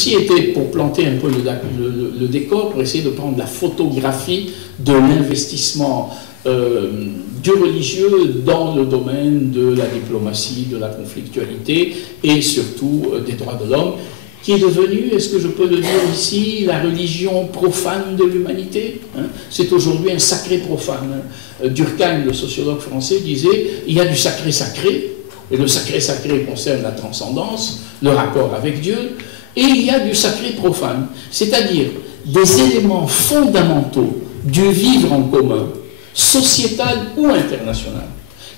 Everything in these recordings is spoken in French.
Ceci était pour planter un peu le décor, pour essayer de prendre la photographie de l'investissement du religieux dans le domaine de la diplomatie, de la conflictualité et surtout des droits de l'homme, qui est devenu, est-ce que je peux le dire ici, la religion profane de l'humanité. C'est aujourd'hui un sacré profane. Durkheim, le sociologue français, disait « il y a du sacré sacré », et le sacré sacré concerne la transcendance, le rapport avec Dieu, et il y a du sacré profane, c'est-à-dire des éléments fondamentaux du vivre en commun, sociétal ou international,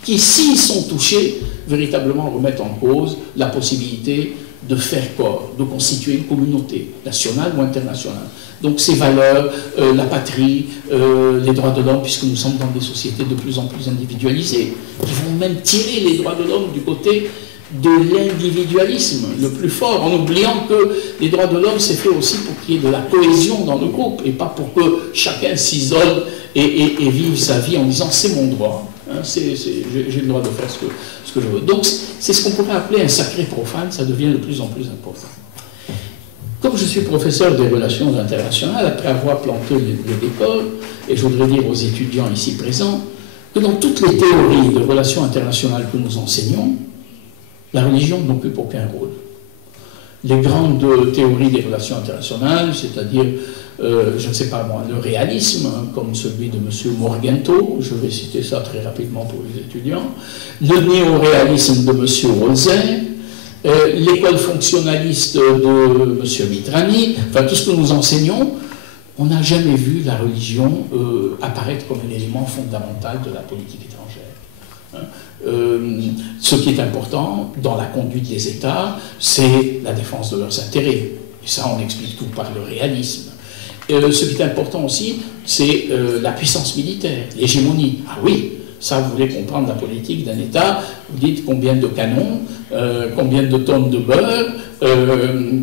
qui, s'ils sont touchés, véritablement remettent en cause la possibilité de faire corps, de constituer une communauté, nationale ou internationale. Donc ces valeurs, la patrie, les droits de l'homme, puisque nous sommes dans des sociétés de plus en plus individualisées, qui vont même tirer les droits de l'homme du côté de l'individualisme le plus fort, en oubliant que les droits de l'homme, c'est fait aussi pour qu'il y ait de la cohésion dans le groupe, et pas pour que chacun s'isole et vive sa vie en disant « c'est mon droit ». J'ai le droit de faire ce que je veux. Donc, c'est ce qu'on pourrait appeler un sacré profane, ça devient de plus en plus important. Comme je suis professeur des relations internationales, après avoir planté le décor, et je voudrais dire aux étudiants ici présents, que dans toutes les théories de relations internationales que nous enseignons, la religion n'occupe aucun rôle. Les grandes théories des relations internationales, c'est-à-dire je ne sais pas moi, le réalisme, comme celui de M. Morgenthau, je vais citer ça très rapidement pour les étudiants, le néo-réalisme de M. Holzer, l'école fonctionnaliste de M. Mitrani, enfin tout ce que nous enseignons, on n'a jamais vu la religion apparaître comme un élément fondamental de la politique étrangère. Ce qui est important dans la conduite des États, c'est la défense de leurs intérêts. Et ça, on explique tout par le réalisme. Ce qui est important aussi, c'est la puissance militaire, l'hégémonie. Ah oui, ça, vous voulez comprendre la politique d'un État, vous dites combien de canons, combien de tonnes de beurre,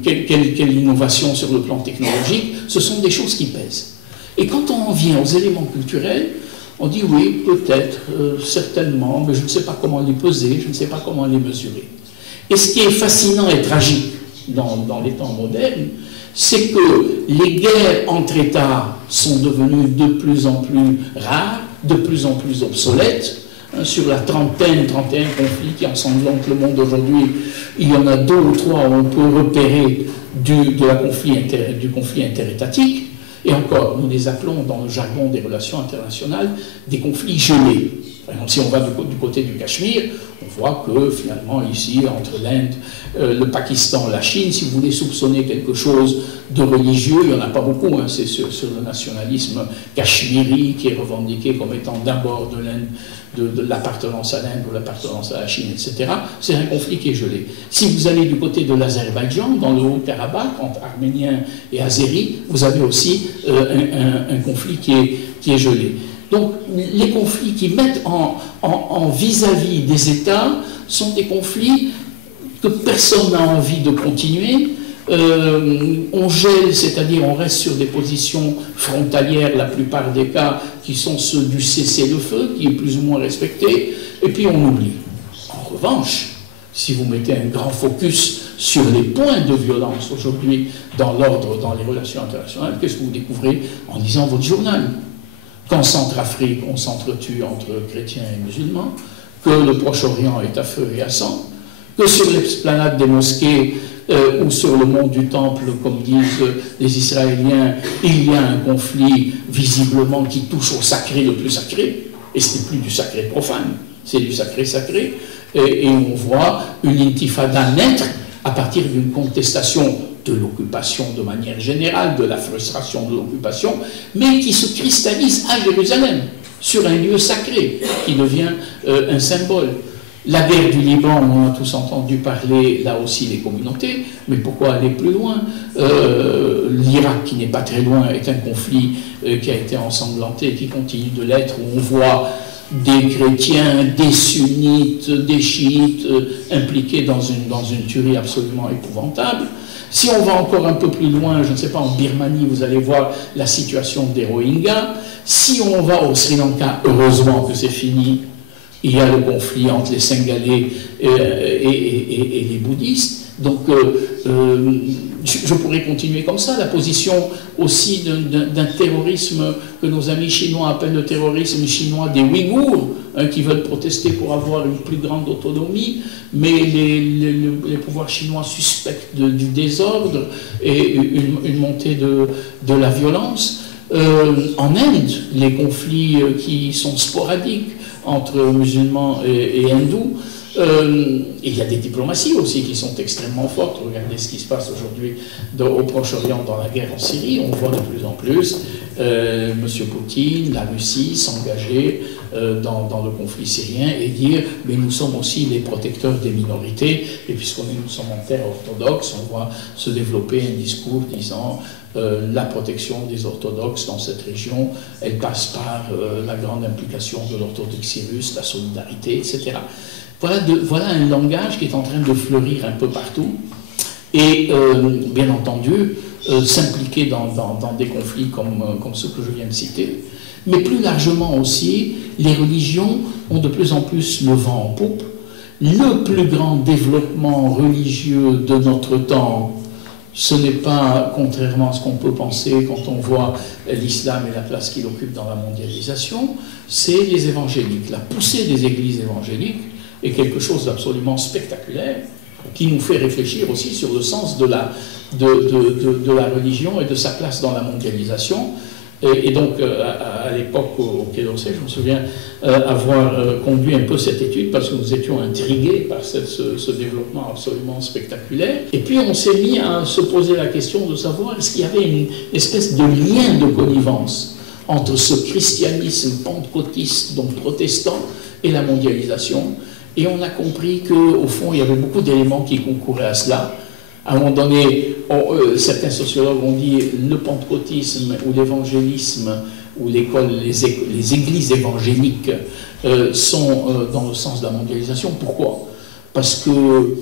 quelle innovation sur le plan technologique, ce sont des choses qui pèsent. Et quand on en vient aux éléments culturels, on dit oui, peut-être, certainement, mais je ne sais pas comment les peser, je ne sais pas comment les mesurer. Et ce qui est fascinant et tragique dans les temps modernes, c'est que les guerres entre États sont devenues de plus en plus rares, de plus en plus obsolètes. Sur la 31 conflits qui ensanglantent le monde aujourd'hui, il y en a 2 ou 3 où on peut repérer du conflit interétatique. Et encore, nous les appelons dans le jargon des relations internationales des conflits gelés. Par exemple, si on va du côté du Cachemire, on voit que finalement ici, entre l'Inde, le Pakistan, la Chine, si vous voulez soupçonner quelque chose de religieux, il n'y en a pas beaucoup, hein, c'est sur le nationalisme cachemiri qui est revendiqué comme étant d'abord de l'Inde, de l'appartenance à l'Inde ou l'appartenance à la Chine, etc. C'est un conflit qui est gelé. Si vous allez du côté de l'Azerbaïdjan, dans le Haut-Karabakh, entre Arméniens et Azéris, vous avez aussi un conflit qui est gelé. Donc, les conflits qui mettent en vis-à-vis des États sont des conflits que personne n'a envie de continuer. On gèle, c'est-à-dire on reste sur des positions frontalières, la plupart des cas, qui sont ceux du cessez-le-feu, qui est plus ou moins respecté, et puis on oublie. En revanche, si vous mettez un grand focus sur les points de violence aujourd'hui dans l'ordre, dans les relations internationales, qu'est-ce que vous découvrez en lisant votre journal? Qu'en Centrafrique, on s'entretue entre chrétiens et musulmans, que le Proche-Orient est à feu et à sang, que sur l'esplanade des mosquées ou sur le mont du Temple, comme disent les Israéliens, il y a un conflit visiblement qui touche au sacré le plus sacré, et ce n'est plus du sacré profane, c'est du sacré sacré, et on voit une intifada naître à partir d'une contestation de l'occupation de manière générale, de la frustration de l'occupation, mais qui se cristallise à Jérusalem, sur un lieu sacré, qui devient un symbole. La guerre du Liban, on a tous entendu parler, là aussi, des communautés, mais pourquoi aller plus loin? L'Irak, qui n'est pas très loin, est un conflit qui a été ensanglanté et qui continue de l'être, où on voit des chrétiens, des sunnites, des chiites impliqués dans une tuerie absolument épouvantable. Si on va encore un peu plus loin, je ne sais pas, en Birmanie, vous allez voir la situation des Rohingyas. Si on va au Sri Lanka, heureusement que c'est fini, il y a le conflit entre les Singalais et les bouddhistes. Donc, je pourrais continuer comme ça, la position aussi d'un terrorisme que nos amis chinois appellent le terrorisme chinois des Ouïghours, hein, qui veulent protester pour avoir une plus grande autonomie, mais les pouvoirs chinois suspectent du désordre et une montée de la violence. En Inde, les conflits qui sont sporadiques entre musulmans et hindous, il y a des diplomaties aussi qui sont extrêmement fortes. Regardez ce qui se passe aujourd'hui au Proche-Orient dans la guerre en Syrie. On voit de plus en plus M. Poutine, la Russie s'engager dans le conflit syrien et dire mais nous sommes aussi les protecteurs des minorités et puisqu'on nous sommes en terre orthodoxe, on voit se développer un discours disant la protection des orthodoxes dans cette région, elle passe par la grande implication de l'orthodoxie russe, la solidarité, etc. Voilà un langage qui est en train de fleurir un peu partout et bien entendu s'impliquer dans des conflits comme ceux que je viens de citer. Mais plus largement aussi, les religions ont de plus en plus le vent en poupe. Le plus grand développement religieux de notre temps, ce n'est pas, contrairement à ce qu'on peut penser quand on voit l'islam et la place qu'il occupe dans la mondialisation, c'est les évangéliques. La poussée des églises évangéliques est quelque chose d'absolument spectaculaire qui nous fait réfléchir aussi sur le sens de la religion et de sa place dans la mondialisation. Et donc, à l'époque au Quai d'Orsay, je me souviens avoir conduit un peu cette étude parce que nous étions intrigués par ce développement absolument spectaculaire. Et puis, on s'est mis à se poser la question de savoir est-ce qu'il y avait une espèce de lien de connivence entre ce christianisme pentecôtiste, donc protestant, et la mondialisation. Et on a compris qu'au fond, il y avait beaucoup d'éléments qui concouraient à cela. À un moment donné, certains sociologues ont dit le pentecôtisme ou l'évangélisme ou les églises évangéliques sont dans le sens de la mondialisation. Pourquoi? Parce que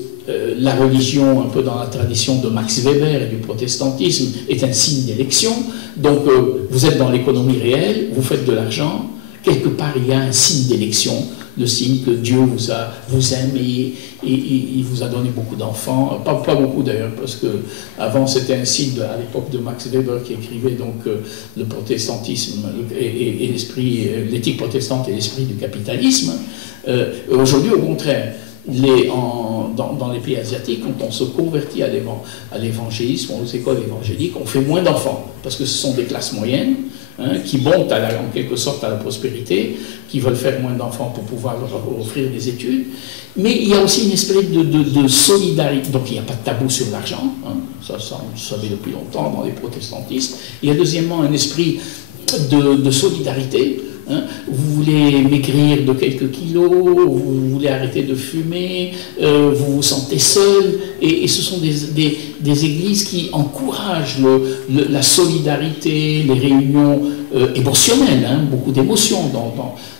la religion, un peu dans la tradition de Max Weber et du protestantisme, est un signe d'élection. Donc vous êtes dans l'économie réelle, vous faites de l'argent, quelque part il y a un signe d'élection, le signe que Dieu vous aime et il vous a donné beaucoup d'enfants, pas beaucoup d'ailleurs, parce que avant c'était un signe à l'époque de Max Weber qui écrivait donc le protestantisme et l'esprit, l'éthique protestante et l'esprit du capitalisme. Aujourd'hui au contraire, dans les pays asiatiques, quand on se convertit à l'évangélisme, aux écoles évangéliques, on fait moins d'enfants, parce que ce sont des classes moyennes, hein, qui montent en quelque sorte à la prospérité, qui veulent faire moins d'enfants pour pouvoir leur offrir des études. Mais il y a aussi une espèce de solidarité. Donc il n'y a pas de tabou sur l'argent, hein, ça on le savait depuis longtemps dans les protestantistes. Il y a deuxièmement un esprit de solidarité. Hein, vous voulez maigrir de quelques kilos, vous voulez arrêter de fumer, vous vous sentez seul, et ce sont des églises qui encouragent la solidarité, les réunions émotionnelles, hein, beaucoup d'émotions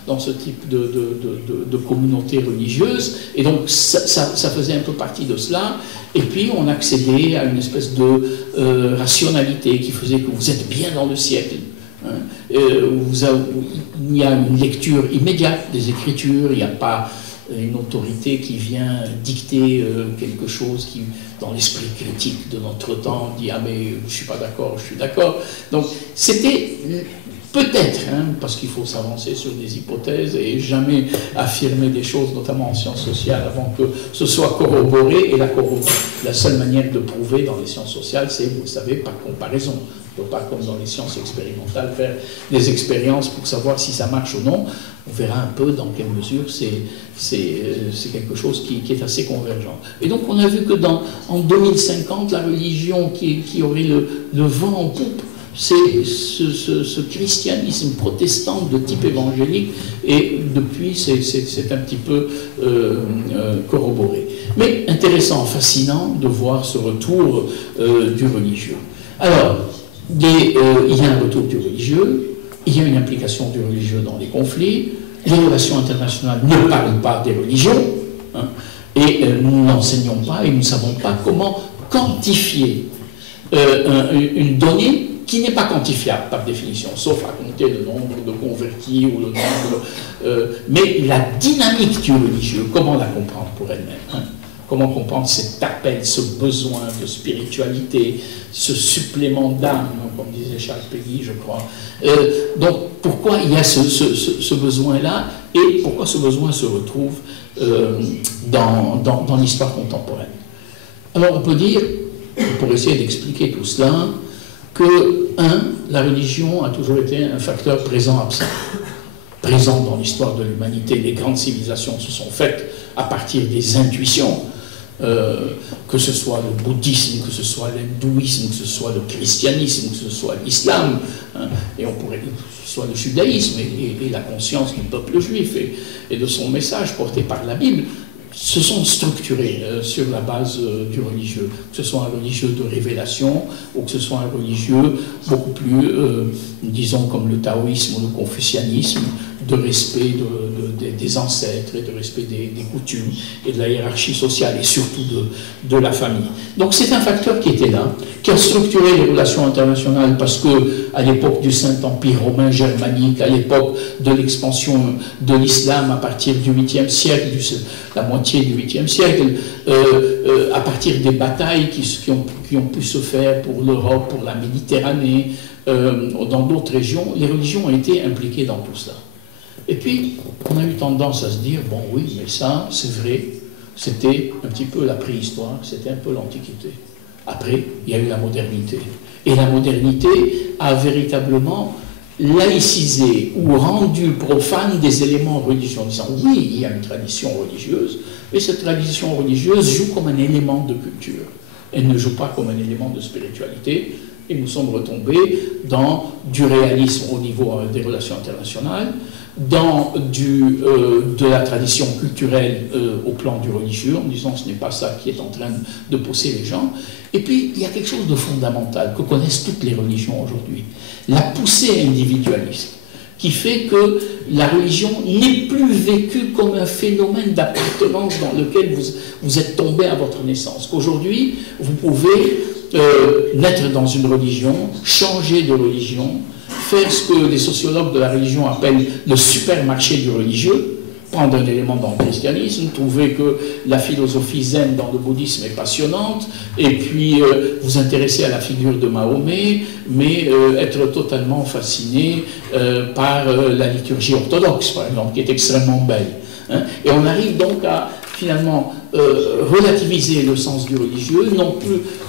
dans ce type de communauté religieuse, et donc ça faisait un peu partie de cela. Et puis on accédait à une espèce de rationalité qui faisait que vous êtes bien dans le siècle. Hein, il y a une lecture immédiate des Écritures, il n'y a pas une autorité qui vient dicter quelque chose qui, dans l'esprit critique de notre temps, dit « Ah mais je ne suis pas d'accord, je suis d'accord ». Donc c'était peut-être, hein, parce qu'il faut s'avancer sur des hypothèses et jamais affirmer des choses, notamment en sciences sociales, avant que ce soit corroboré. Et la seule manière de prouver dans les sciences sociales, c'est, vous le savez, par comparaison. On ne peut pas, comme dans les sciences expérimentales, faire des expériences pour savoir si ça marche ou non. On verra un peu dans quelle mesure c'est quelque chose qui est assez convergent. Et donc on a vu que en 2050, la religion qui aurait le vent en poupe, c'est ce christianisme protestant de type évangélique, et depuis c'est un petit peu corroboré. Mais intéressant, fascinant de voir ce retour du religieux. Alors, il y a un retour du religieux, il y a une implication du religieux dans les conflits, les relations internationales ne parlent pas des religions, hein, et nous n'enseignons pas et nous ne savons pas comment quantifier une donnée qui n'est pas quantifiable par définition, sauf à compter le nombre de convertis ou le nombre... mais la dynamique du religieux, comment la comprendre pour elle-même, hein? Comment comprendre cet appel, ce besoin de spiritualité, ce supplément d'âme, comme disait Charles Péguy, je crois. Donc, pourquoi il y a ce besoin-là et pourquoi ce besoin se retrouve dans l'histoire contemporaine? Alors, on peut dire, pour essayer d'expliquer tout cela, que, la religion a toujours été un facteur présent-absent. Présent dans l'histoire de l'humanité, les grandes civilisations se sont faites à partir des intuitions, que ce soit le bouddhisme, que ce soit l'hindouisme, que ce soit le christianisme, que ce soit l'islam, et on pourrait dire que ce soit le judaïsme et la conscience du peuple juif et de son message porté par la Bible, se sont structurés sur la base du religieux, que ce soit un religieux de révélation ou que ce soit un religieux beaucoup plus, disons, comme le taoïsme ou le confucianisme, de respect des ancêtres et de respect des coutumes et de la hiérarchie sociale et surtout de la famille. Donc c'est un facteur qui était là, qui a structuré les relations internationales parce que à l'époque du Saint-Empire romain germanique, à l'époque de l'expansion de l'islam à partir du 8e siècle, la moitié du 8e siècle, à partir des batailles qui ont pu se faire pour l'Europe, pour la Méditerranée, dans d'autres régions, les religions ont été impliquées dans tout cela. Et puis, on a eu tendance à se dire, bon oui, mais ça, c'est vrai, c'était un petit peu la préhistoire, c'était un peu l'Antiquité. Après, il y a eu la modernité. Et la modernité a véritablement laïcisé ou rendu profane des éléments religieux, en disant, oui, il y a une tradition religieuse, mais cette tradition religieuse joue comme un élément de culture. Elle ne joue pas comme un élément de spiritualité. Et nous sommes retombés dans du réalisme au niveau des relations internationales, dans de la tradition culturelle au plan du religieux, en disant que ce n'est pas ça qui est en train de pousser les gens. Et puis, il y a quelque chose de fondamental que connaissent toutes les religions aujourd'hui, la poussée individualiste, qui fait que la religion n'est plus vécue comme un phénomène d'appartenance dans lequel vous êtes tombé à votre naissance. Qu'aujourd'hui, vous pouvez naître dans une religion, changer de religion, faire ce que les sociologues de la religion appellent le supermarché du religieux, prendre un élément dans le christianisme, trouver que la philosophie zen dans le bouddhisme est passionnante, et puis vous intéresser à la figure de Mahomet, mais être totalement fasciné par la liturgie orthodoxe, par exemple, qui est extrêmement belle. Hein. Et on arrive donc à finalement relativiser le sens du religieux,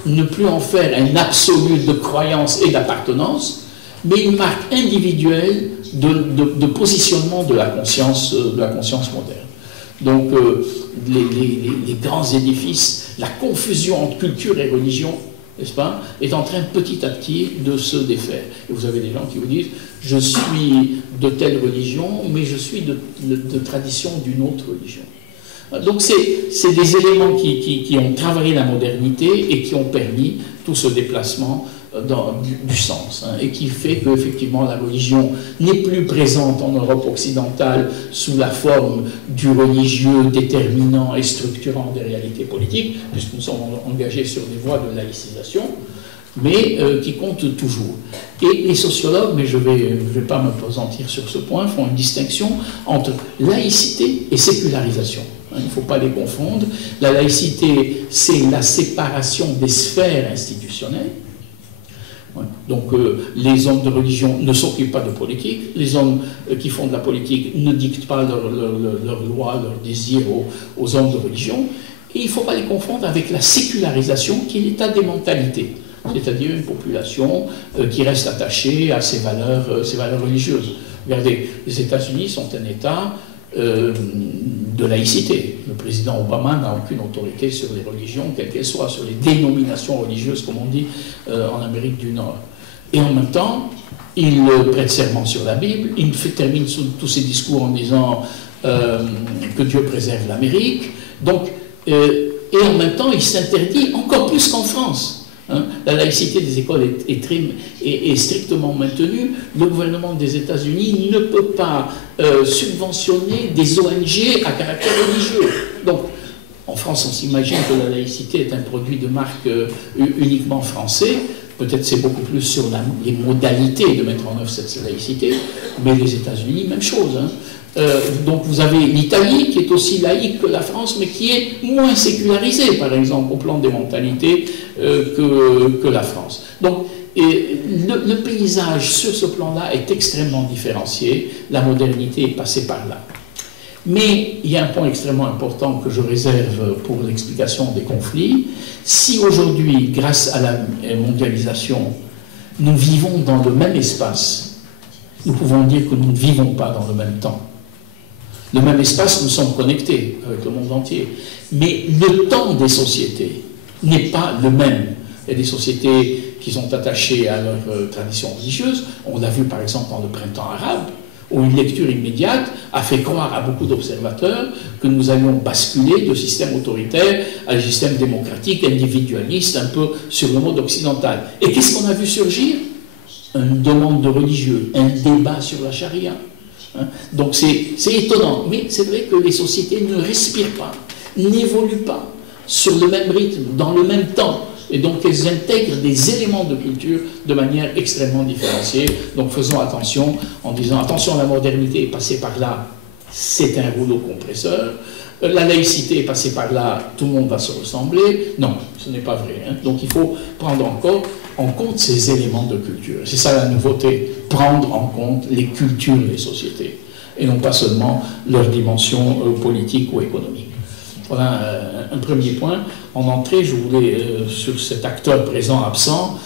ne plus en faire un absolu de croyance et d'appartenance, mais une marque individuelle de positionnement de la conscience moderne. Donc les grands édifices, la confusion entre culture et religion, n'est-ce pas, est en train petit à petit de se défaire. Et vous avez des gens qui vous disent « je suis de telle religion, mais je suis de tradition d'une autre religion ». Donc c'est des éléments qui ont travaillé la modernité et qui ont permis tout ce déplacement du sens, hein, et qui fait qu'effectivement la religion n'est plus présente en Europe occidentale sous la forme du religieux déterminant et structurant des réalités politiques, puisque nous sommes engagés sur des voies de laïcisation, mais qui compte toujours. Et les sociologues, mais je vais pas m'appesantir sur ce point, font une distinction entre laïcité et sécularisation. Il ne faut pas les confondre. La laïcité, c'est la séparation des sphères institutionnelles. Donc les hommes de religion ne s'occupent pas de politique, les hommes qui font de la politique ne dictent pas leurs lois, leurs désirs aux hommes de religion, et il ne faut pas les confondre avec la sécularisation qui est l'état des mentalités, c'est-à-dire une population qui reste attachée à ses valeurs religieuses. Regardez, les États-Unis sont un État de laïcité. Le président Obama n'a aucune autorité sur les religions, quelles qu'elles soient, sur les dénominations religieuses, comme on dit en Amérique du Nord. Et en même temps, il prête serment sur la Bible, il termine tous ses discours en disant que Dieu préserve l'Amérique. Donc, et en même temps, il s'interdit encore plus qu'en France. Hein, la laïcité des écoles est strictement maintenue. Le gouvernement des États-Unis ne peut pas subventionner des ONG à caractère religieux. Donc, en France, on s'imagine que la laïcité est un produit de marque uniquement français. Peut-être c'est beaucoup plus sur les modalités de mettre en œuvre cette laïcité. Mais les États-Unis, même chose. Hein. Donc vous avez l'Italie qui est aussi laïque que la France, mais qui est moins sécularisée, par exemple, au plan des mentalités que la France. Donc le paysage sur ce plan-là est extrêmement différencié, la modernité est passée par là. Mais il y a un point extrêmement important que je réserve pour l'explication des conflits. Si aujourd'hui, grâce à la mondialisation, nous vivons dans le même espace, nous pouvons dire que nous ne vivons pas dans le même temps. Le même espace, nous sommes connectés avec le monde entier. Mais le temps des sociétés n'est pas le même. Il y a des sociétés qui sont attachées à leur tradition religieuse. On l'a vu par exemple dans le printemps arabe, où une lecture immédiate a fait croire à beaucoup d'observateurs que nous allions basculer de système autoritaire à un système démocratique, individualiste, un peu sur le mode occidental. Et qu'est-ce qu'on a vu surgir? Une demande de religieux, un débat sur la charia. Donc c'est étonnant, mais c'est vrai que les sociétés ne respirent pas, n'évoluent pas sur le même rythme, dans le même temps. Et donc elles intègrent des éléments de culture de manière extrêmement différenciée. Donc faisons attention en disant attention, la modernité est passée par là, c'est un rouleau compresseur. La laïcité est passée par là, tout le monde va se ressembler. Non, ce n'est pas vrai. Donc il faut prendre encore en compte ces éléments de culture. C'est ça la nouveauté, prendre en compte les cultures des sociétés et non pas seulement leur dimension politique ou économique. Voilà un premier point. En entrée, je voulais, sur cet acteur présent-absent,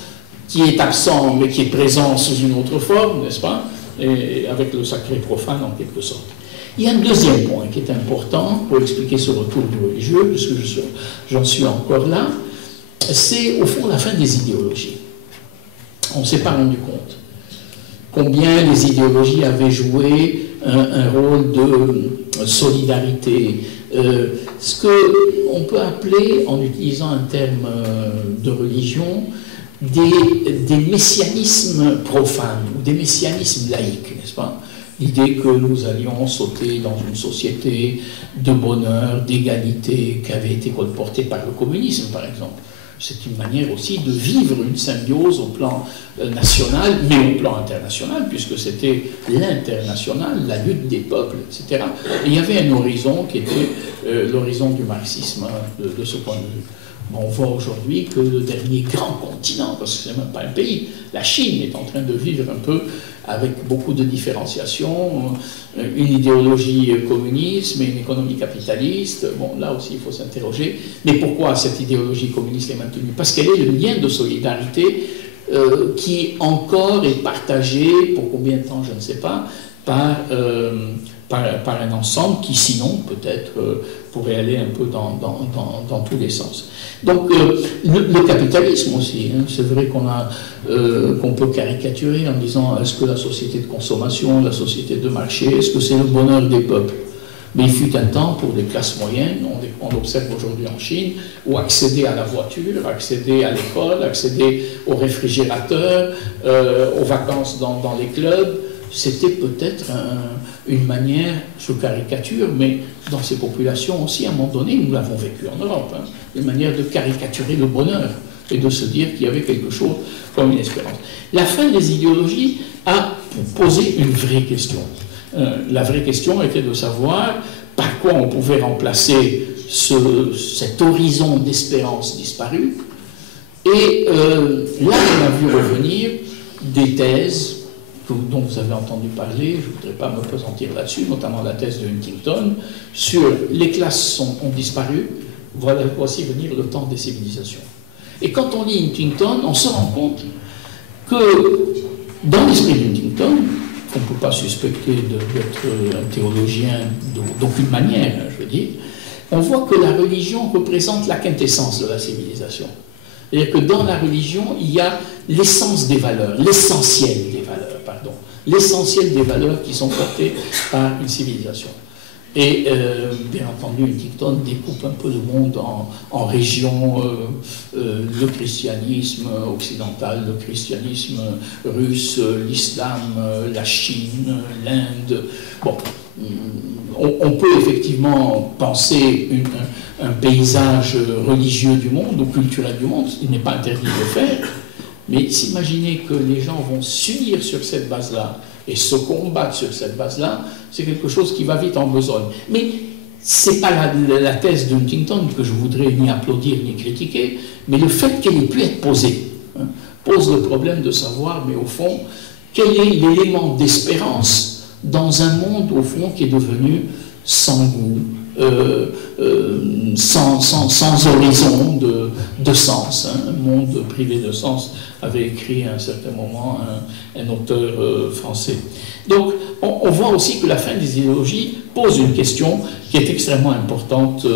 qui est absent mais qui est présent sous une autre forme, n'est-ce pas, et avec le sacré profane en quelque sorte. Il y a un deuxième point qui est important pour expliquer ce retour du religieux, puisque j'en suis encore là, c'est au fond la fin des idéologies. On ne s'est pas rendu compte combien les idéologies avaient joué un rôle de solidarité, ce qu'on peut appeler, en utilisant un terme de religion, des messianismes profanes ou des messianismes laïques, n'est-ce pas? L'idée que nous allions sauter dans une société de bonheur, d'égalité, qui avait été colportée par le communisme, par exemple. C'est une manière aussi de vivre une symbiose au plan national, mais au plan international, puisque c'était l'international, la lutte des peuples, etc. Et il y avait un horizon qui était l'horizon du marxisme, de ce point de vue. On voit aujourd'hui que le dernier grand continent, parce que ce n'est même pas un pays, la Chine est en train de vivre un peu avec beaucoup de différenciation, une idéologie communiste, mais une économie capitaliste. Bon, là aussi, il faut s'interroger. Mais pourquoi cette idéologie communiste est maintenue? Parce qu'elle est le lien de solidarité qui encore est partagé, pour combien de temps, je ne sais pas, par un ensemble qui, sinon, peut-être, pourrait aller un peu dans tous les sens. Donc, le capitalisme aussi, c'est vrai qu'on peut caricaturer en disant est-ce que la société de consommation, la société de marché, est-ce que c'est le bonheur des peuples? Mais il fut un temps pour les classes moyennes, on observe aujourd'hui en Chine, où accéder à la voiture, accéder à l'école, accéder au réfrigérateur, aux vacances dans les clubs, c'était peut-être une manière, je caricature, mais dans ces populations aussi, à un moment donné, nous l'avons vécu en Europe, une manière de caricaturer le bonheur et de se dire qu'il y avait quelque chose comme une espérance. La fin des idéologies a posé une vraie question. La vraie question était de savoir par quoi on pouvait remplacer cet horizon d'espérance disparu. Et là, on a vu revenir des thèses dont vous avez entendu parler, je ne voudrais pas me pesantir là-dessus, notamment la thèse de Huntington, sur les classes ont disparu, voici venir le temps des civilisations. Et quand on lit Huntington, on se rend compte que dans l'esprit d'Huntington, on ne peut pas suspecter d'être un théologien d'aucune manière, je veux dire, on voit que la religion représente la quintessence de la civilisation. C'est-à-dire que dans la religion, il y a l'essence des valeurs, l'essentiel des valeurs, pardon, l'essentiel des valeurs qui sont portées par une civilisation. Et bien entendu, Huntington découpe un peu le monde en régions, le christianisme occidental, le christianisme russe, l'islam, la Chine, l'Inde. Bon, on peut effectivement penser un paysage religieux du monde ou culturel du monde, il n'est pas interdit de le faire, mais s'imaginer que les gens vont s'unir sur cette base-là et se combattre sur cette base-là, c'est quelque chose qui va vite en besogne. Mais ce n'est pas la thèse d'Huntington que je voudrais ni applaudir ni critiquer, mais le fait qu'elle ait pu être posée pose le problème de savoir, mais au fond, quel est l'élément d'espérance dans un monde, au fond, qui est devenu sans goût, sans horizon de sens, un monde privé de sens, avait écrit à un certain moment un auteur français. Donc, on voit aussi que la fin des idéologies pose une question qui est extrêmement importante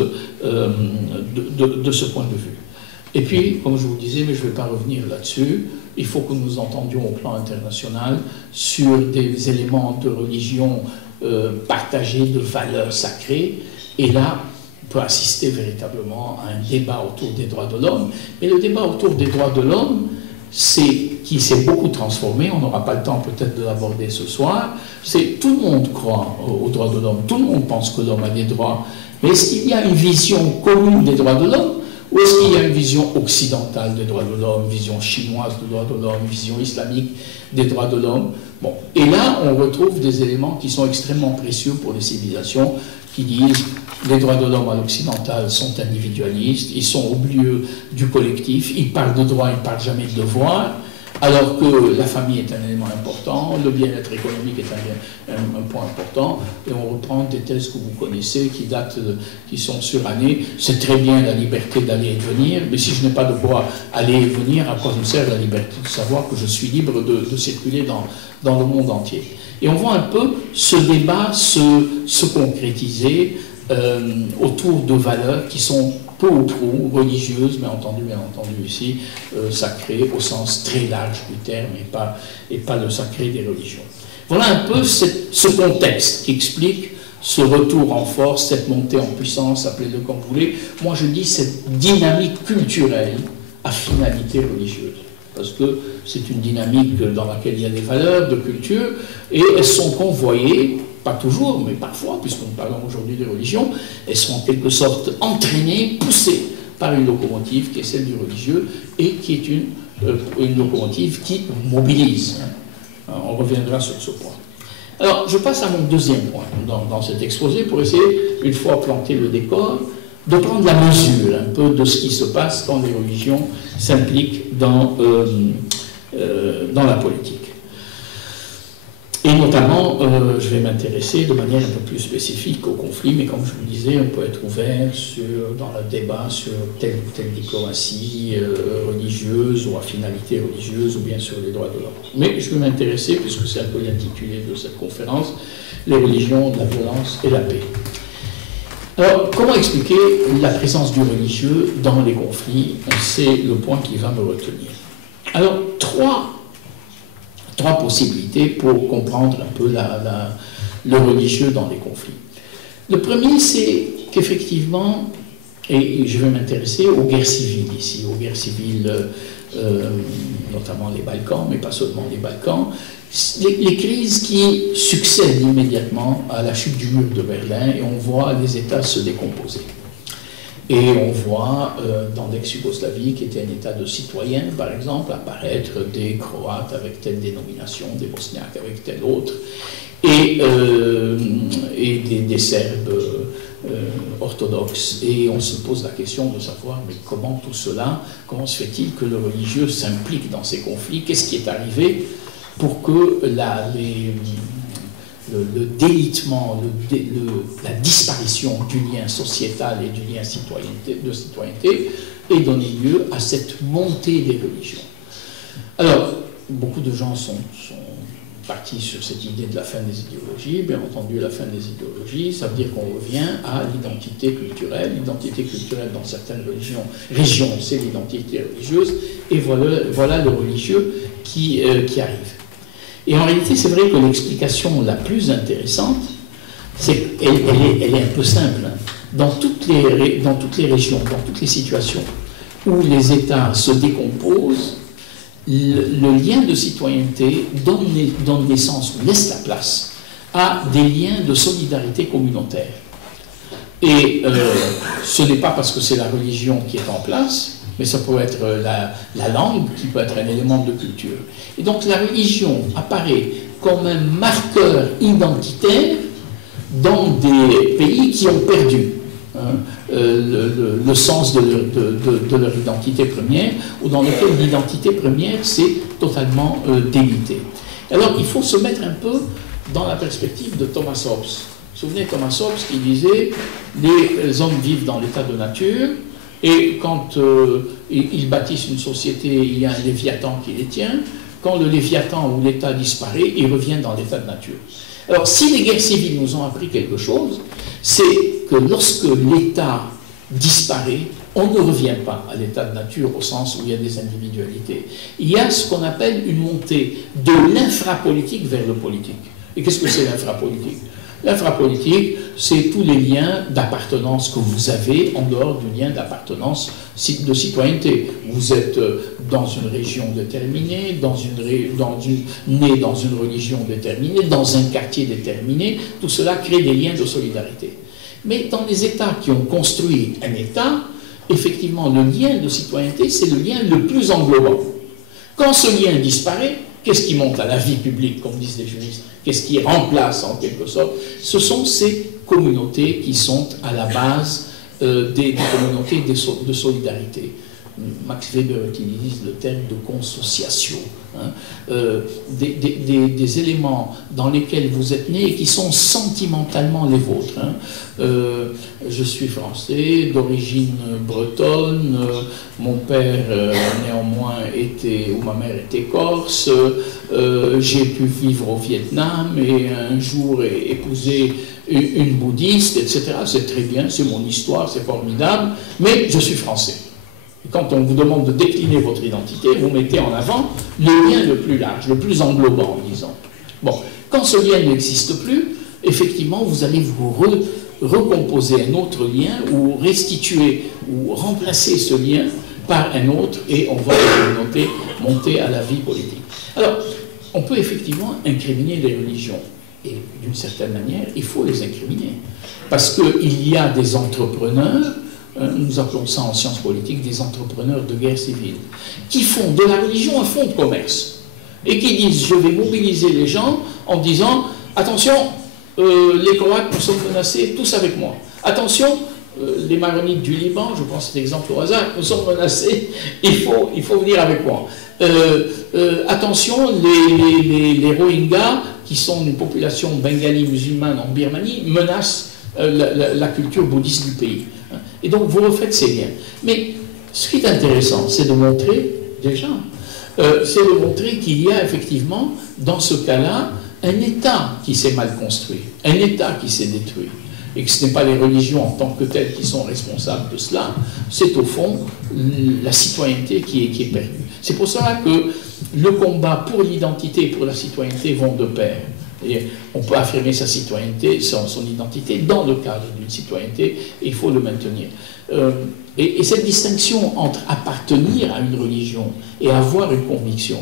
de ce point de vue. Et puis, comme je vous disais, mais je ne vais pas revenir là-dessus, il faut que nous entendions au plan international sur des éléments de religion partagés, de valeurs sacrées, et là, on peut assister véritablement à un débat autour des droits de l'homme. Mais le débat autour des droits de l'homme, qui s'est beaucoup transformé, on n'aura pas le temps peut-être de l'aborder ce soir, c'est tout le monde croit aux droits de l'homme, tout le monde pense que l'homme a des droits, mais est-ce qu'il y a une vision commune des droits de l'homme, ou est-ce qu'il y a une vision occidentale des droits de l'homme, vision chinoise des droits de l'homme, vision islamique des droits de l'homme? Bon. Et là, on retrouve des éléments qui sont extrêmement précieux pour les civilisations, qui disent les droits de l'homme à l'occidental sont individualistes, ils sont au milieu du collectif, ils parlent de droits, ils ne parlent jamais de devoirs, alors que la famille est un élément important, le bien-être économique est un point important, et on reprend des thèses que vous connaissez, qui sont surannées. C'est très bien la liberté d'aller et de venir, mais si je n'ai pas de quoi aller et venir, à quoi me sert la liberté de savoir que je suis libre de circuler dans le monde entier? Et on voit un peu ce débat se concrétiser autour de valeurs qui sont peu ou prou religieuses, bien entendu ici, sacrées au sens très large du terme et pas le sacré des religions. Voilà un peu ce contexte qui explique ce retour en force, cette montée en puissance, appelez-le comme vous voulez. Moi je dis cette dynamique culturelle à finalité religieuse. Parce que c'est une dynamique dans laquelle il y a des valeurs de culture, et elles sont convoyées, pas toujours, mais parfois, puisqu'on parle aujourd'hui des religions, elles sont en quelque sorte entraînées, poussées par une locomotive qui est celle du religieux, et qui est une locomotive qui mobilise. On reviendra sur ce point. Alors, je passe à mon deuxième point dans cet exposé, pour essayer, une fois planté le décor, de prendre la mesure un peu de ce qui se passe quand les religions s'impliquent dans la politique. Et notamment, je vais m'intéresser de manière un peu plus spécifique au conflit, mais comme je vous le disais, on peut être ouvert dans le débat sur telle ou telle diplomatie religieuse ou à finalité religieuse, ou bien sur les droits de l'homme. Mais je vais m'intéresser, puisque c'est un peu l'intitulé de cette conférence, les religions, la violence et la paix. Alors, comment expliquer la présence du religieux dans les conflits? C'est le point qui va me retenir. Alors, trois possibilités pour comprendre un peu le religieux dans les conflits. Le premier, c'est qu'effectivement, et je vais m'intéresser aux guerres civiles ici, aux guerres civiles, notamment les Balkans, mais pas seulement les Balkans, les crises qui succèdent immédiatement à la chute du mur de Berlin, et on voit les États se décomposer. Et on voit dans l'ex-Yougoslavie, qui était un État de citoyens, par exemple, apparaître des Croates avec telle dénomination, des Bosniaques avec telle autre, et des Serbes orthodoxes. Et on se pose la question de savoir, mais comment tout cela, comment se fait-il que le religieux s'implique dans ces conflits? Qu'est-ce qui est arrivé pour que le délitement, la disparition du lien sociétal et du lien de citoyenneté ait donné lieu à cette montée des religions? Alors, beaucoup de gens sont partis sur cette idée de la fin des idéologies. Bien entendu, la fin des idéologies, ça veut dire qu'on revient à l'identité culturelle. L'identité culturelle dans certaines régions, c'est l'identité religieuse, et voilà le religieux qui arrive. Et en réalité, c'est vrai que l'explication la plus intéressante, c'est qu'elle est un peu simple. Dans toutes les régions, dans toutes les situations où les États se décomposent, le lien de citoyenneté donne naissance, ou laisse la place à des liens de solidarité communautaire. Et ce n'est pas parce que c'est la religion qui est en place mais ça peut être la langue qui peut être un élément de culture. Et donc la religion apparaît comme un marqueur identitaire dans des pays qui ont perdu le sens de leur identité première, ou dans lequel l'identité première s'est totalement délitée. Alors il faut se mettre un peu dans la perspective de Thomas Hobbes. Vous vous souvenez de Thomas Hobbes qui disait « Les hommes vivent dans l'état de nature, et quand ils bâtissent une société, il y a un léviathan qui les tient. Quand le léviathan ou l'État disparaît, il revient dans l'état de nature. » Alors, si les guerres civiles nous ont appris quelque chose, c'est que lorsque l'État disparaît, on ne revient pas à l'état de nature au sens où il y a des individualités. Il y a ce qu'on appelle une montée de l'infrapolitique vers le politique. Et qu'est-ce que c'est l'infrapolitique? L'infrapolitique, c'est tous les liens d'appartenance que vous avez en dehors du lien d'appartenance de citoyenneté. Vous êtes dans une région déterminée, né dans une religion déterminée, dans un quartier déterminé. Tout cela crée des liens de solidarité. Mais dans les États qui ont construit un État, effectivement, le lien de citoyenneté, c'est le lien le plus englobant. Quand ce lien disparaît, qu'est-ce qui monte à la vie publique, comme disent les juristes? Qu'est-ce qui remplace, en quelque sorte? Ce sont ces communautés qui sont à la base des communautés de solidarité. Max Weber utilise le terme de consociation. Des éléments dans lesquels vous êtes nés et qui sont sentimentalement les vôtres. Je suis français, d'origine bretonne, mon père néanmoins était, ou ma mère était corse, j'ai pu vivre au Vietnam et un jour épouser une bouddhiste, etc. C'est très bien, c'est mon histoire, c'est formidable, mais je suis français. Quand on vous demande de décliner votre identité, vous mettez en avant le lien le plus large, le plus englobant, disons. Bon, quand ce lien n'existe plus, effectivement, vous allez vous recomposer un autre lien ou restituer ou remplacer ce lien par un autre et on va monter à la vie politique. Alors, on peut effectivement incriminer les religions et d'une certaine manière, il faut les incriminer parce qu'il y a des entrepreneurs. Nous appelons ça en sciences politiques des entrepreneurs de guerre civile, qui font de la religion un fonds de commerce et qui disent je vais mobiliser les gens en disant attention, les Croates nous sommes menacés, tous avec moi. Attention, les Maronites du Liban, je prends cet exemple au hasard, nous sommes menacés, il faut venir avec moi. Attention, les Rohingyas, qui sont une population bengali musulmane en Birmanie, menacent la culture bouddhiste du pays. Et donc vous refaites ces liens. Mais ce qui est intéressant, c'est de montrer, déjà, c'est de montrer qu'il y a effectivement, dans ce cas-là, un État qui s'est mal construit, un État qui s'est détruit. Et que ce n'est pas les religions en tant que telles qui sont responsables de cela, c'est au fond la citoyenneté qui est perdue. C'est pour cela que le combat pour l'identité et pour la citoyenneté vont de pair. Et on peut affirmer sa citoyenneté, son identité, dans le cadre d'une citoyenneté, et il faut le maintenir. Et cette distinction entre appartenir à une religion et avoir une conviction,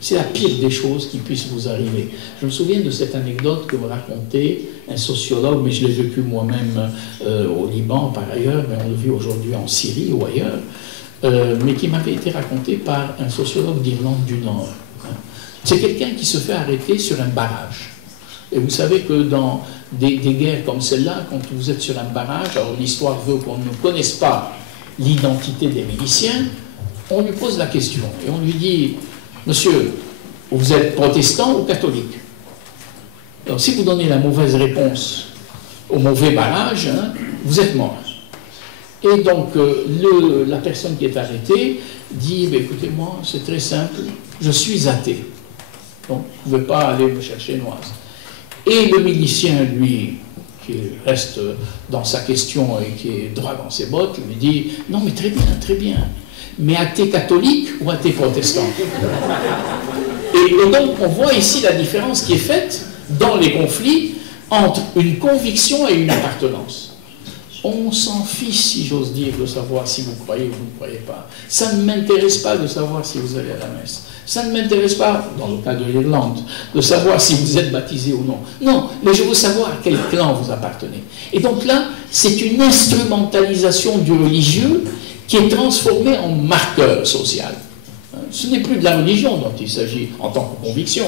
c'est la pire des choses qui puissent vous arriver. Je me souviens de cette anecdote que me racontait un sociologue, mais je l'ai vécu moi-même au Liban par ailleurs, mais on le vit aujourd'hui en Syrie ou ailleurs, mais qui m'avait été racontée par un sociologue d'Irlande du Nord. C'est quelqu'un qui se fait arrêter sur un barrage. Et vous savez que dans des guerres comme celle-là, quand vous êtes sur un barrage, alors l'histoire veut qu'on ne connaisse pas l'identité des miliciens, on lui pose la question et on lui dit « Monsieur, vous êtes protestant ou catholique ?» Alors si vous donnez la mauvaise réponse au mauvais barrage, vous êtes mort. Et donc la personne qui est arrêtée dit « Écoutez, moi, c'est très simple, je suis athée. Donc vous ne pouvez pas aller me chercher noise. » Et le milicien, lui, qui reste dans sa question et qui est droit dans ses bottes, lui dit « Non, mais très bien, mais athée catholique ou athée protestant ?» Et donc, on voit ici la différence qui est faite dans les conflits entre une conviction et une appartenance. On s'en fiche, si j'ose dire, de savoir si vous croyez ou vous ne croyez pas. Ça ne m'intéresse pas de savoir si vous allez à la messe. Ça ne m'intéresse pas, dans le cas de l'Irlande, de savoir si vous êtes baptisé ou non. Non, mais je veux savoir à quel clan vous appartenez. Et donc là, c'est une instrumentalisation du religieux qui est transformé en marqueur social. Ce n'est plus de la religion dont il s'agit en tant que conviction.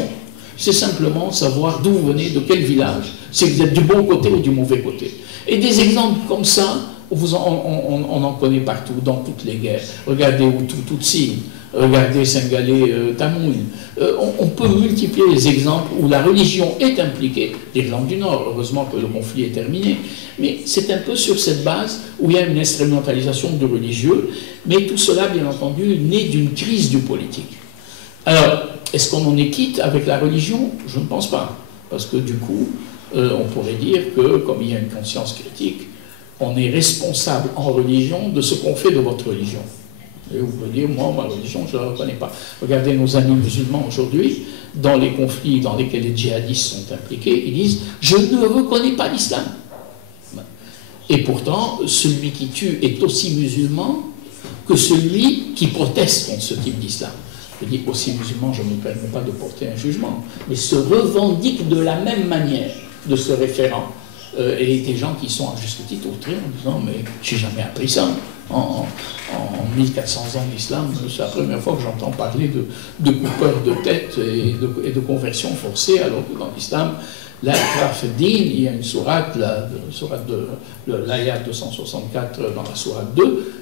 C'est simplement savoir d'où vous venez, de quel village, si vous êtes du bon côté ou du mauvais côté. Et des exemples comme ça, on en connaît partout, dans toutes les guerres. Regardez Hutu Tutsi, regardez Singhalais Tamoul. On peut multiplier les exemples où la religion est impliquée. L'Irlande du Nord, heureusement que le conflit est terminé. Mais c'est un peu sur cette base où il y a une instrumentalisation du religieux, mais tout cela, bien entendu, naît d'une crise du politique. Alors, est-ce qu'on en est quitte avec la religion? Je ne pense pas. Parce que du coup, on pourrait dire que, comme il y a une conscience critique, on est responsable en religion de ce qu'on fait de votre religion. Et vous pouvez dire, moi, ma religion, je ne la reconnais pas. Regardez nos amis musulmans aujourd'hui, dans les conflits dans lesquels les djihadistes sont impliqués, ils disent, je ne reconnais pas l'islam. Et pourtant, celui qui tue est aussi musulman que celui qui proteste contre ce type d'islam. Je dis aussi musulman, je ne me permets pas de porter un jugement, mais se revendique de la même manière de ce référent. Et des gens qui sont à juste titre outrés en disant, mais je n'ai jamais appris ça. En 1400 ans d'islam, c'est la première fois que j'entends parler de coupeurs de tête et de conversion forcée, alors que dans l'islam, il y a une sourate, l'ayat 264 dans la sourate 2,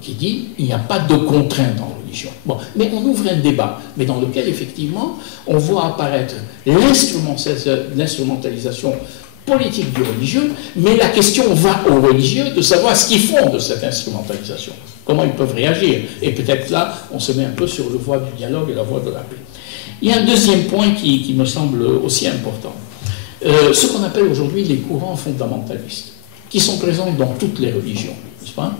qui dit il n'y a pas de contrainte en religion. Bon, mais on ouvre un débat, mais dans lequel effectivement on voit apparaître l'instrumentalisation politique du religieux, mais la question va aux religieux de savoir ce qu'ils font de cette instrumentalisation, comment ils peuvent réagir. Et peut-être là, on se met un peu sur la voie du dialogue et la voie de la paix. Il y a un deuxième point qui me semble aussi important. Ce qu'on appelle aujourd'hui les courants fondamentalistes, qui sont présents dans toutes les religions, n'est-ce pas,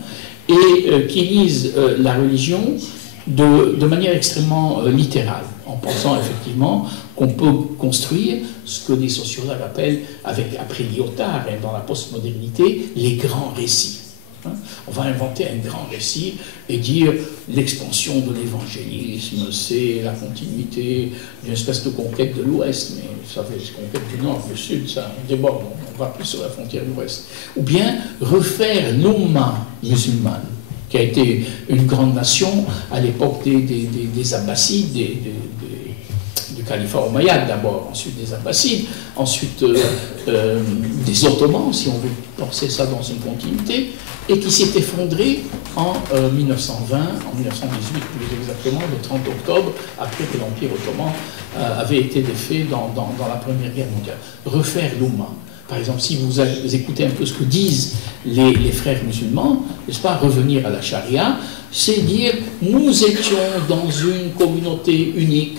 et qui lisent la religion de manière extrêmement littérale, en pensant effectivement qu'on peut construire ce que des sociologues appellent, après Lyotard, dans la postmodernité, les grands récits. On va inventer un grand récit et dire l'expansion de l'évangélisme, c'est la continuité d'une espèce de conquête de l'Ouest, mais vous savez, conquête du Nord, du Sud, ça déborde, on va plus sur la frontière de l'Ouest. Ou bien refaire l'Oumma musulmane, qui a été une grande nation à l'époque des Abbassides, du califat omeyyade d'abord, ensuite des Abbassides, ensuite des Ottomans, si on veut penser ça dans une continuité, et qui s'est effondré en 1920, en 1918 plus exactement, le 30 octobre, après que l'Empire ottoman avait été défait dans la Première Guerre mondiale. Refaire l'Oumma. Par exemple, si vous écoutez un peu ce que disent les frères musulmans, n'est-ce pas, revenir à la charia, c'est dire, nous étions dans une communauté unique,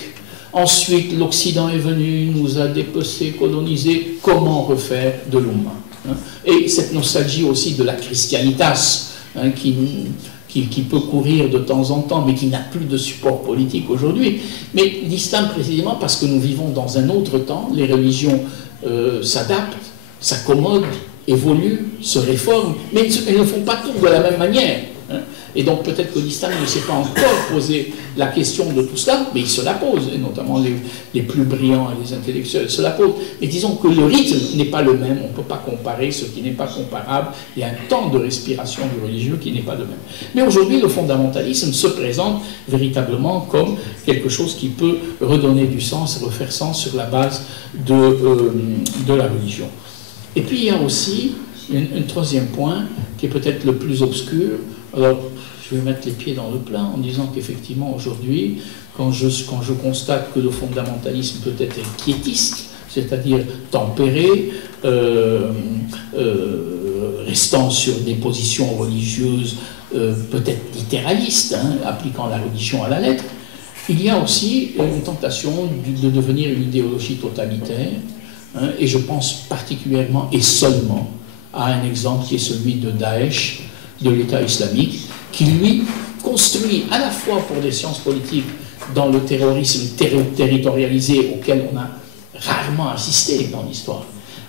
ensuite l'Occident est venu, nous a dépecés, colonisés, comment refaire de l'Oumma, hein? Et cette nostalgie aussi de la christianitas, hein, qui peut courir de temps en temps, mais qui n'a plus de support politique aujourd'hui. Mais l'islam, précisément, parce que nous vivons dans un autre temps, les religions s'adaptent, s'accommodent, évoluent, se réforment, mais elles ne font pas tout de la même manière. Hein. Et donc peut-être que l'islam ne s'est pas encore posé la question de tout cela, mais il se la pose, et notamment les plus brillants et les intellectuels se la posent. Mais disons que le rythme n'est pas le même, on ne peut pas comparer ce qui n'est pas comparable, il y a un temps de respiration du religieux qui n'est pas le même. Mais aujourd'hui, le fondamentalisme se présente véritablement comme quelque chose qui peut redonner du sens, refaire sens sur la base de la religion. Et puis il y a aussi un troisième point qui est peut-être le plus obscur. Alors, je vais mettre les pieds dans le plat en disant qu'effectivement aujourd'hui, quand je constate que le fondamentalisme peut être quiétiste, c'est-à-dire tempéré, restant sur des positions religieuses peut-être littéralistes, hein, appliquant la religion à la lettre, il y a aussi une tentation de devenir une idéologie totalitaire, hein, et je pense particulièrement et seulement à un exemple qui est celui de Daesh, de l'État islamique, qui lui construit à la fois pour des sciences politiques dans le terrorisme territorialisé auquel on a rarement assisté dans l'histoire.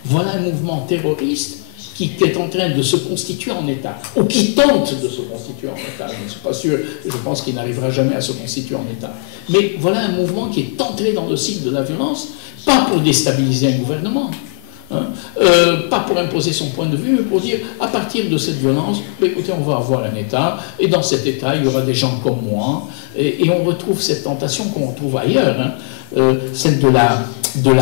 Voilà un mouvement terroriste qui est en train de se constituer en État, ou qui tente de se constituer en État. Je ne suis pas sûr, je pense qu'il n'arrivera jamais à se constituer en État. Mais voilà un mouvement qui est entré dans le cycle de la violence, pas pour déstabiliser un gouvernement, Hein. Pas pour imposer son point de vue, mais pour dire, à partir de cette violence, écoutez, on va avoir un État, et dans cet État, il y aura des gens comme moi, et on retrouve cette tentation qu'on retrouve ailleurs, hein, celle de la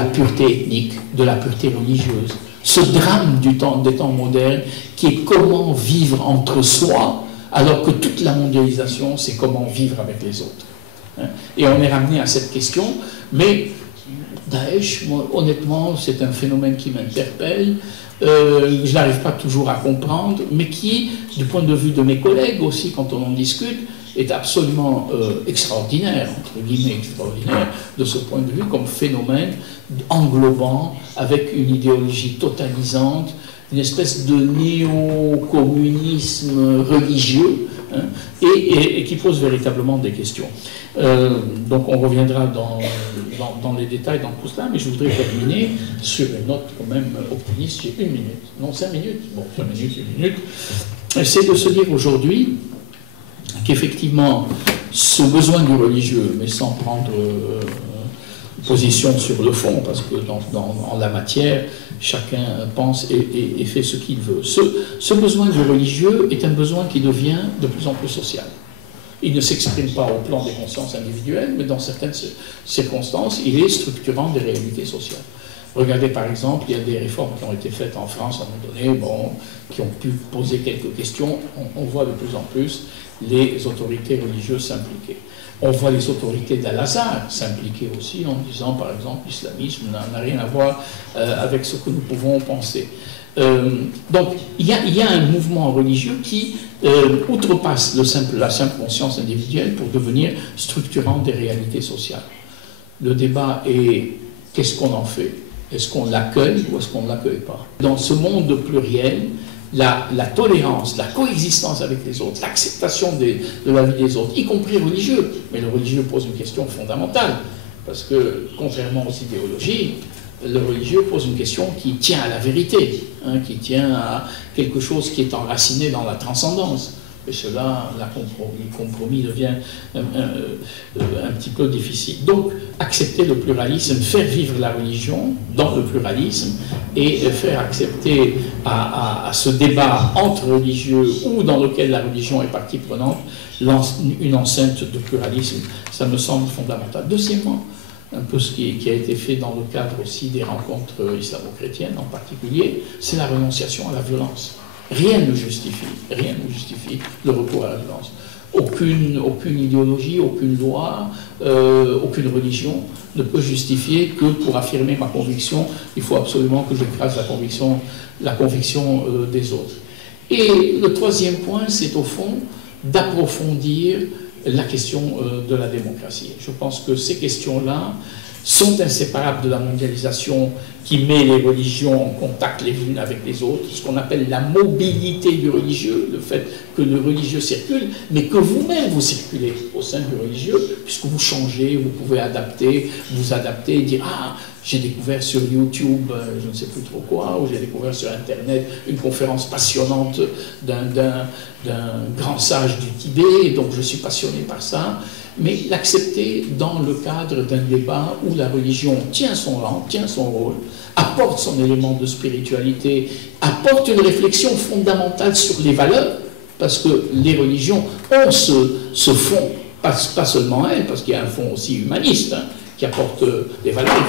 pureté ethnique, de la pureté religieuse. Ce drame des temps modernes, qui est comment vivre entre soi, alors que toute la mondialisation, c'est comment vivre avec les autres. Hein. Et on est ramené à cette question, mais Daesh, moi, honnêtement, c'est un phénomène qui m'interpelle, je n'arrive pas toujours à comprendre, mais qui, du point de vue de mes collègues aussi, quand on en discute, est absolument extraordinaire, entre guillemets extraordinaire, de ce point de vue, comme phénomène englobant, avec une idéologie totalisante, une espèce de néo-communisme religieux, hein, et qui pose véritablement des questions. Donc on reviendra dans les détails dans tout cela, mais je voudrais terminer sur une note quand même optimiste. J'ai 1 minute, non 5 minutes, bon 5 minutes, 1 minute. C'est de se dire aujourd'hui qu'effectivement ce besoin du religieux, mais sans prendre position sur le fond, parce que en la matière, chacun pense et fait ce qu'il veut. Ce besoin du religieux est un besoin qui devient de plus en plus social. Il ne s'exprime pas au plan des consciences individuelles, mais dans certaines circonstances, il est structurant des réalités sociales. Regardez par exemple, il y a des réformes qui ont été faites en France à un moment donné, bon, qui ont pu poser quelques questions. On voit de plus en plus les autorités religieuses s'impliquer. On voit les autorités d'Al-Azhar s'impliquer aussi en disant, par exemple, l'islamisme n'a rien à voir avec ce que nous pouvons penser. Donc, il y a un mouvement religieux qui outrepasse la simple conscience individuelle pour devenir structurant des réalités sociales. Le débat est, qu'est-ce qu'on en fait? Est-ce qu'on l'accueille ou est-ce qu'on ne l'accueille pas? Dans ce monde pluriel, la tolérance, la coexistence avec les autres, l'acceptation de la vie des autres, y compris religieux. Mais le religieux pose une question fondamentale, parce que, contrairement aux idéologies, le religieux pose une question qui tient à la vérité, hein, qui tient à quelque chose qui est enraciné dans la transcendance. Et cela, le compromis devient un petit peu difficile. Donc, accepter le pluralisme, faire vivre la religion dans le pluralisme et faire accepter à ce débat entre religieux ou dans lequel la religion est partie prenante une enceinte de pluralisme, ça me semble fondamental. Deuxièmement, un peu ce qui a été fait dans le cadre aussi des rencontres islamo-chrétiennes en particulier, c'est la renonciation à la violence. Rien ne justifie le recours à la violence. Aucune idéologie, aucune loi, aucune religion ne peut justifier que pour affirmer ma conviction, il faut absolument que j'écrase la conviction des autres. Et le troisième point, c'est au fond d'approfondir la question de la démocratie. Je pense que ces questions-là sont inséparables de la mondialisation qui met les religions en contact les unes avec les autres, ce qu'on appelle la mobilité du religieux, le fait que le religieux circule, mais que vous-même vous circulez au sein du religieux, puisque vous changez, vous pouvez vous adapter, dire « Ah, j'ai découvert sur YouTube, je ne sais plus trop quoi, ou j'ai découvert sur Internet une conférence passionnante d'un grand sage du Tibet, donc je suis passionné par ça ». Mais l'accepter dans le cadre d'un débat où la religion tient son rang, tient son rôle, apporte son élément de spiritualité, apporte une réflexion fondamentale sur les valeurs, parce que les religions ont ce fond, pas seulement elles, parce qu'il y a un fond aussi humaniste, hein, qui apporte des valeurs, il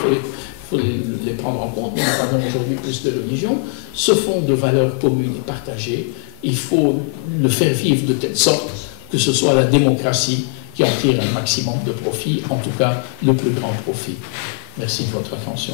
faut les prendre en compte, mais nous parlons aujourd'hui plus de religion. Ce fond de valeurs communes et partagées, il faut le faire vivre de telle sorte que ce soit la démocratie qui en tire un maximum de profit, en tout cas le plus grand profit. Merci de votre attention.